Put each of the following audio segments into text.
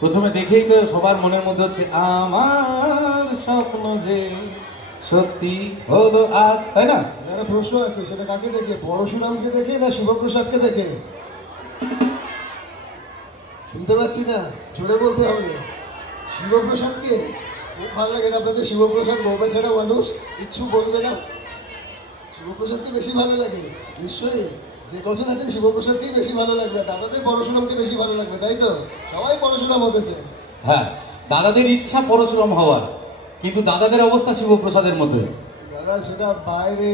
প্রথমে দেখেই তো সবার মনের মধ্যে হচ্ছে আমার স্বপ্ন যে সত্যি হলো আজ, তাই না? একটা প্রশ্ন আছে, সেটা কাকে দেখে? পরশুরামকে দেখে না শিবপ্রসাদকে দেখে? শুনতে পাচ্ছি না, জোরে বলতে হবে। শিবপ্রসাদকে খুব ভালো লাগে না আপনাদের? শিবপ্রসাদ বউবা ছাড়া মানুষ কিচ্ছু বলবে না, শিবপ্রসাদকে বেশি ভালো লাগে নিশ্চয়ই। যে কজন আছেন শিবপ্রসাদকেই বেশি ভালো লাগবে, দাদাদের পরশুরামকে বেশি ভালো লাগবে, তাই তো? সবাই পরশুরাম হতেছে। হ্যাঁ, দাদাদের ইচ্ছা পরশুরাম হওয়ার, কিন্তু দাদাদের অবস্থা শিবপ্রসাদের মতোই। দাদা সেটা বাইরে,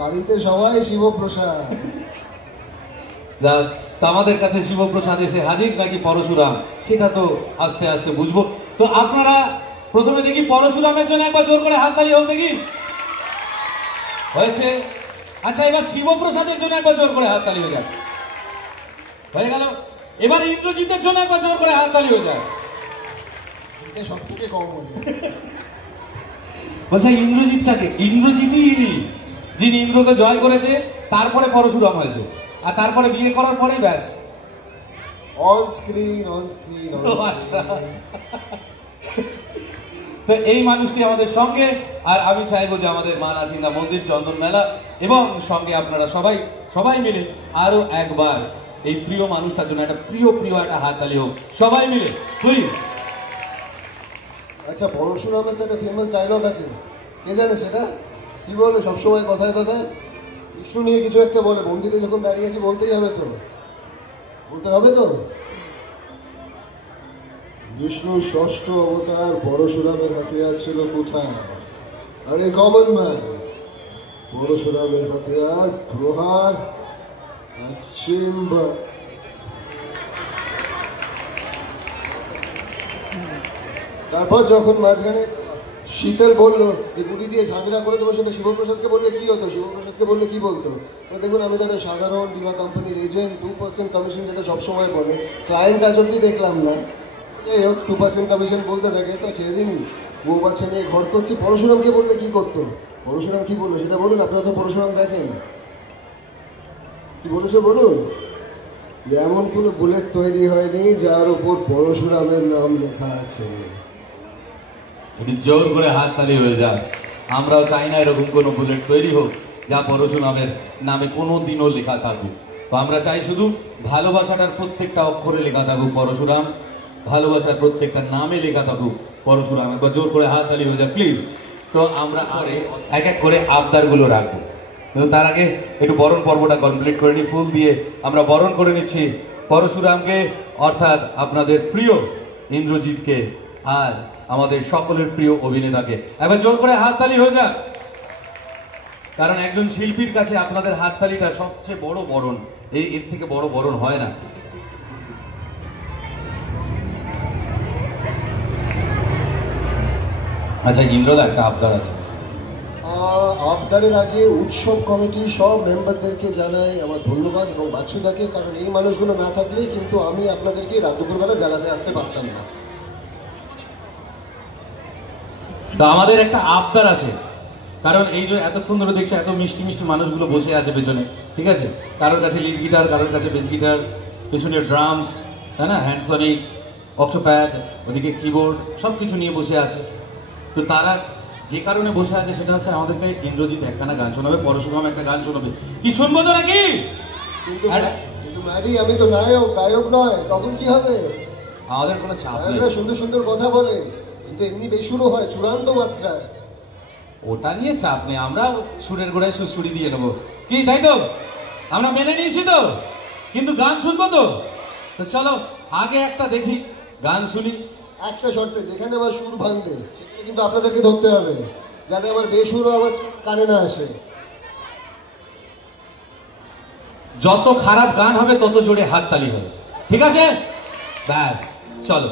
বাড়িতে সবাই শিবপ্রসাদ। আমাদের কাছে শিবপ্রসাদ এসে হাজির নাকি পরশুরাম, সেটা তো আস্তে আস্তে বুঝবো। তো আপনারা প্রথমে দেখি পরশুরামের জন্য একবার জোর করে হাততালি হোক দেখি। হয়েছে? আচ্ছা, এবার শিবপ্রসাদের জন্য একবার জোর করে হাততালি হয়ে যায়। হয়ে গেল। এবার ইন্দ্রজিতের জন্য একবার জোর করে হাততালি হয়ে যায়। সব থেকে কম বলছে ইন্দ্রজিৎটাকে, ইন্দ্রজিৎই যিনি ইন্দ্রকে জয় করেছে, তারপরে পরশুরাম হয়েছে, আর তারপরে বিয়ে করার পরেই ব্যাস অন স্ক্রিন। আচ্ছা, তো এই মানুষটি আমাদের সঙ্গে, আর আমি চাইবো যে আমাদের মা নাচিন্দা মন্দির চন্দন মেলা এবং সঙ্গে আপনারা সবাই মিলে আরো একবার এই প্রিয় মানুষটার জন্য একটা প্রিয় একটা হাততালি হোক সবাই মিলে প্লিজ। আচ্ছা, পরশুরামের তো একটা ফেমাস ডায়লগ আছে, কে জানে সেটা? কি বলে সবসময় কথায় কথায়? বিষ্ণু নিয়ে কিছু একটা বলে, মন্দিরে যখন দাঁড়িয়ে আছে বলতেই হবে তো, বলতে হবে তো। বিষ্ণুর ষষ্ঠ অবতার পরশুরামের হাতিয়ার ছিল কোথায়? আরে কমন ম্যান, পরশুরামের হাতিয়ার প্রহার আর চেম্বার। তারপর যখন মাঝখানে শীতল বললো যে গুলি দিয়ে ঝাঁঝরা করে দেবো, সেটা শিবপ্রসাদকে বললে কি হতো? শিবপ্রসাদকে বললে কি বলতো? দেখুন, আমি তো একটা সাধারণ বিমা কোম্পানির এজেন্ট, 2% কমিশন যেটা সবসময় বলে, ক্লায়েন্ট আজ অব্দি দেখলাম না। যাই হোক, 2% কমিশন বলতে থাকে, তা ছেড়ে দিন, বউ বাচ্চা নিয়ে ঘর করছে। পরশুরামকে বললে কি করতো? পরশুরাম কি বললো সেটা বলুন, আপনারা তো পরশুরাম দেখেন। কি বলেছে বলুন? এমন কোনো বুলেট তৈরি হয়নি যার উপর পরশুরামের নাম লেখা আছে। জোর করে হাততালি হয়ে যায়। আমরাও চাই না এরকম কোনো বুলেট তৈরি হোক যা পরশুরামের নামে কোনো দিনও লেখা থাকুক। তো আমরা চাই শুধু ভালোবাসাটার প্রত্যেকটা অক্ষরে লেখা থাকুক পরশুরাম, ভালোবাসার প্রত্যেকটা নামে লেখা থাকুক পরশুরাম। একবার জোর করে হাততালি হয়ে যায় প্লিজ। তো আমরা আরে এক এক করে আবদারগুলো রাখবো, কিন্তু তার আগে একটু বরণ পর্বটা কমপ্লিট করে নিই। ফুল দিয়ে আমরা বরণ করে নিচ্ছি পরশুরামকে, অর্থাৎ আপনাদের প্রিয় ইন্দ্রজিৎকে আর আমাদের সকলের প্রিয় অভিনেতাকে। এবার জোর করে হাততালি হয়ে যাক, কারণ একজন শিল্পীর কাছে আপনাদের হাততালিটা সবচেয়ে বড় বরণ। এর থেকে বড় বরণ হয় না। আচ্ছা ইন্দ্রদা, একটা আবদার আছে। আবদারের আগে উৎসব কমিটি সব মেম্বারদেরকে জানাই আমার ধন্যবাদ, এবং বাচ্চুদাকে, কারণ এই মানুষগুলো না থাকলে কিন্তু আমি আপনাদেরকে রাত দুপুরবেলা জ্বালাতে আসতে পারতাম না। তো আমাদের একটা আবদার আছে, কারণ এই যে এতক্ষণ ধরে দেখছি এত মিষ্টি মিষ্টি মানুষগুলো বসে আছে পেছনে, ঠিক আছে? কারোর কাছে লিড গিটার, কারোর কাছে বেস গিটার, পেছনে ড্রামস, তাই না, হ্যান্ডসনিক, অক্টোপ্যাড, ওদিকে কিবোর্ড, সব কিছু নিয়ে বসে আছে। তো তারা যে কারণে বসে আছে সেটা হচ্ছে আমাদেরকে ইন্দ্রজিৎ একখানা গান শোনাবে, পরশুরাম একটা গান শোনাবে। কি শুনবো তো নাকি? কিন্তু ম্যাডি, আমি তো গায়ক নয়, তখন কি হবে? আমাদের কোনো চাপ নেই। সুন্দর সুন্দর কথা বলে, কিন্তু এমনি বেসুরো হয় চূড়ান্ত মাত্রায়। ওটা নিয়ে চাপ নেই, আমরা সুরের গোড়ায় সুড়সুড়ি দিয়ে নেবো, কি তাই তো? আমরা মেনে নিয়েছি তো, কিন্তু গান শুনবো তো। তো চলো আগে একটা দেখি গান শুনি। একটা শর্তে, যেখানে আমার সুর ভাঙবে সেখানে কিন্তু আপনাদেরকে ধরতে হবে, যাতে আমার বেসুরো আওয়াজ কানে না আসে। যত খারাপ গান হবে তত জোরে হাততালি হবে, ঠিক আছে? ব্যাস, চলো।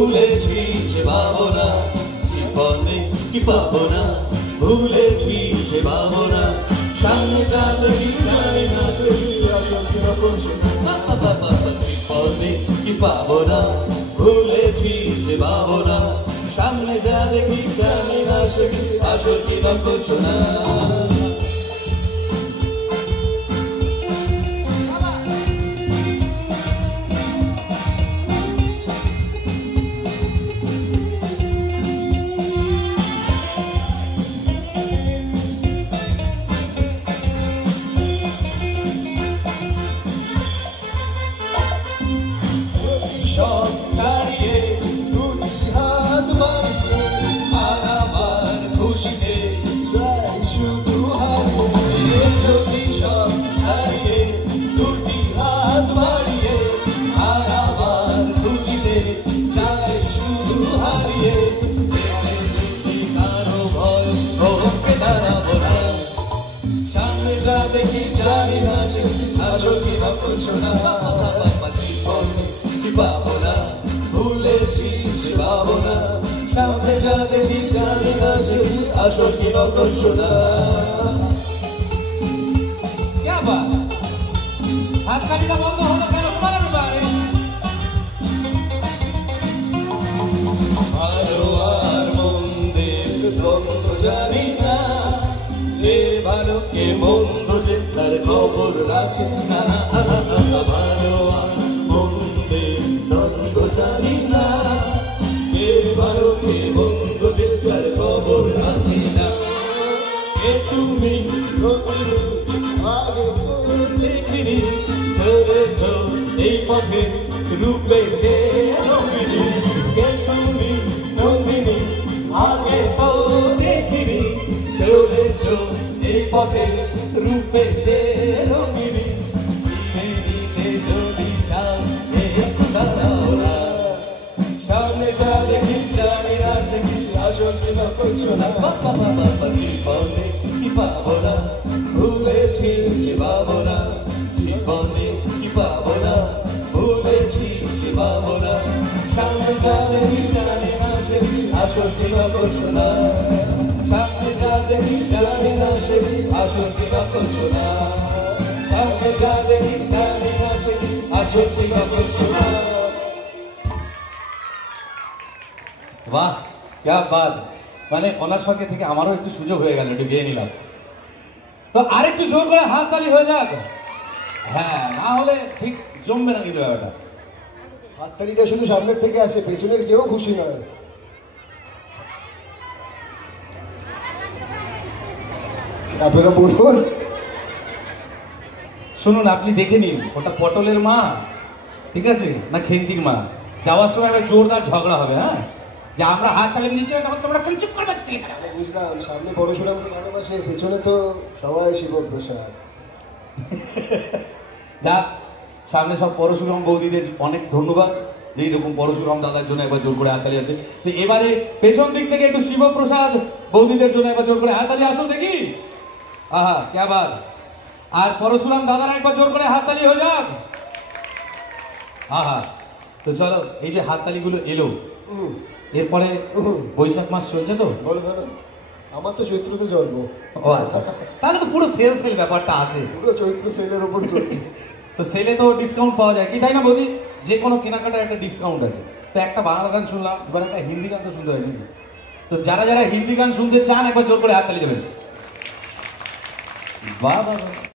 ভুলেছি সে ভাবনা, জীবনে কি পাবো না, ভুলেছি সে ভাবনা, সামনে যাবে কি জানি না, জীবনে কি পাবো না, ভুলেছি সে ভাবনা, সামনে যাবে কি জানি না, সে আসল কি নকল শোনা। সব ছাড়িয়ে দুটি হাত বাড়িয়ে আর আমার খুশিতে যাই শুধু হারিয়ে, যদি সব ছাড়িয়ে দুটি হাত বাড়িয়ে আর আমার খুশিতে যাই শুধু হারিয়ে, যদি কারো ভয় ওকে দাঁড়াবো না, সামনে যাবে কি জানি না, সে আসল কি নকল শোনা। পাবো না, ভুলেছি সে ভাবনা, সামনে যাবে কি জানি না, সে আসল কি নকল শোনা। হাততালিটা বন্ধ হলো কেন? ভালো আর মন্দের দ্বন্দ্ব জানি না, কে ভালো কে মন্দ যে তার খবর রাখে না, ভালো আর মন্দের দ্বন্দ্ব জানি না, কে ভালো কে মন্দ যে তার খবর রাখে না, কে তুমি দেখিনি চলেছ এই পথে রূপে যে রঙিনী, কে তুমি রঙিনী আগে তো দেখিনি চলেছ এই পথে রূপে যে রঙিনী, চিনে যদি চাও একটু দাঁড়াও না, সামনে যাবে কি জানি না, সে কি আসল কি নকল শোনা। জীবনে কি পাবো না, ভুলেছি সে ভাবনা, জীবনে কি পাবো না, ভুলেছি সে ভাবনা, সামনে যাবে কি জানি না, সে আসল কি নকল শোনা, সামনে যাবে কি জানি না, সে আসল কি নকল শোনা, সামনে যাবে কি জানি না, সে আসল কি নকল শোনা। বাহ, क्या बात, মানে ওনার সঙ্গে থেকে আমারও একটু সুযোগ হয়ে গেল, একটু গিয়ে নিলাম। তো আরেকটু জোর করে হাততালি হয়ে যাক, হ্যাঁ, না হলে ঠিক জমবে না কিন্তু ব্যাপারটা। হাততালিটা শুধু সামনের থেকে আসে, পেছনের কেউ খুশি নয়। আপনারা বলুন। শুনুন, আপনি দেখে নিন ওটা পটলের মা ঠিক আছে না খেন্তির মা, যাওয়ার সময় একটা জোরদার ঝগড়া হবে। হ্যাঁ, যে আমরা হাত তালে নিচে তখন তোমরা কেন চুপ করবে? বুঝলাম, সামনে পরশুরামকে ভালোবাসে, পেছনে তো সবাই শিবপ্রসাদ। যা, সামনে সব পরশুরাম বৌদিদের অনেক ধন্যবাদ যে এইরকম পরশুরাম দাদার জন্য একবার জোর করে হাততালি আছে। তো এবারে পেছন দিক থেকে একটু শিবপ্রসাদ বৌদিদের জন্য একবার জোর করে হাততালি আসো দেখি। আহা, কে আবার, আর পরশুরাম দাদার একবার জোর করে হাততালি হয়ে যাক। আহা, তো চলো, এই যে হাততালিগুলো এলো, এরপরে বৈশাখ মাস চলছে তো, আমার তো চৈত্রতে জন্ম। ও আচ্ছা, তাহলে তো পুরো সেল সেল ব্যাপারটা আছে, পুরো চৈত্র সেলের উপর চলছে। তো সেলে তো ডিসকাউন্ট পাওয়া যায় কি, তাই না বৌদি? যে কোনো কেনাকাটার একটা ডিসকাউন্ট আছে। তো একটা বাংলা গান শুনলাম, এবার একটা হিন্দি গান তো শুনতে হয় নাকি? তো যারা যারা হিন্দি গান শুনতে চান একবার জোর করে হাততালি দেবেন। বাহ বাহ।